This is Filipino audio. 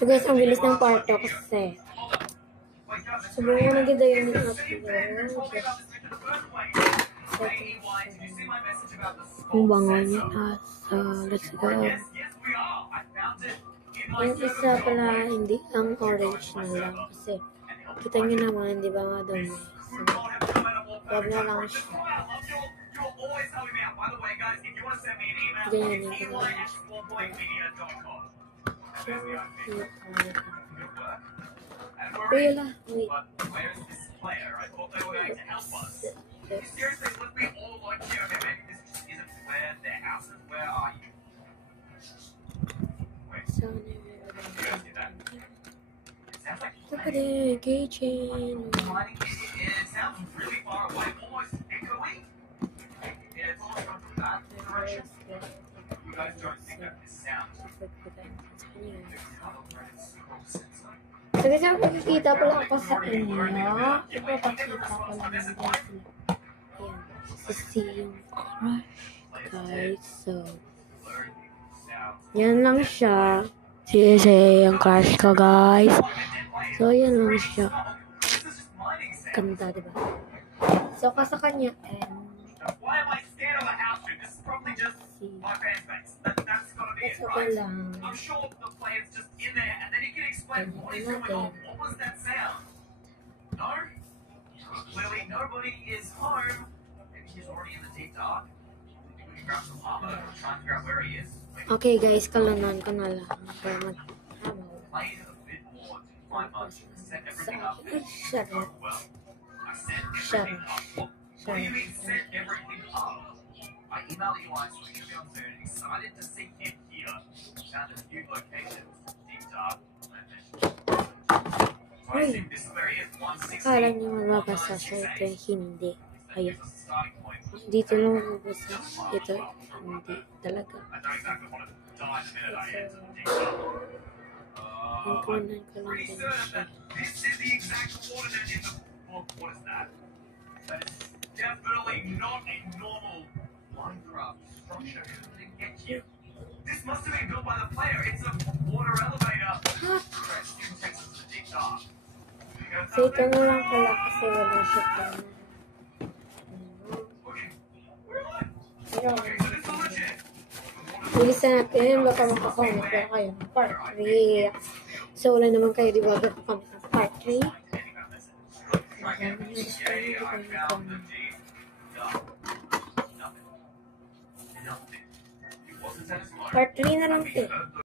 So guys, ang bilis ng part 2 kasi subukan ko nag-ida yung upload. Ang bango niya. Let's go. Yung isa pala, hindi ang orange na lang kasi kita nyo naman, di ba madumi? So, wag na lang siya. Ganyan yung wait lang. Wait. Look at it, engaging. It sounds really far away, almost echoing. Yeah, it's almost from that direction. You guys don't think that this sound. So guys, ang pagkikita ko lang pa sa inyo. Ipapakita ko lang guys. Ayan. Si yung crush, guys. So, yan lang siya. Si yung crush ko, guys. So, yan lang siya. Ganda, diba? So, kasa kanya, and Why am I scared of a house trip? This is probably just my fan base. That's gotta be it, okay right? lang. I'm sure the player's just in there, and then he can explain what is going on. What was that sound? No? Clearly nobody is home. Maybe he's already in the deep dark. Maybe we can grab some armor and try and figure out where he is. Okay, guys, kalunan ko na lang. Para Play it a bit more to find out, set everything up. Shut up. Well, I set Shut everything up. What do you mean set everything up? I emailed Eli so we can be on Zoom. Excited to see him here. Found a few locations. Deep dark. So I assume this is where he is. 160. Kala niyo mababasa siya, ito hindi. Ayun. Dito lang mababasa. Ito, hindi. Talaga. I don't exactly want to die the minute I enter the deep dark. Ang kunan ko lang Pretty din certain siya. that this is the exact coordinate in the book. What is that? That is definitely not a normal Minecraft structure. How did it get you? This must have been built by the player. It's a water elevator. Rescue takes us to the deep dark. So ito na lang pala kasi wala siya pa. Pero, Okay, so this is legit. bilisan natin. Baka makakamit na kayo ng part 3. So wala naman kayo, di ba? Makakamit ng part 3. Part 3 na lang ito.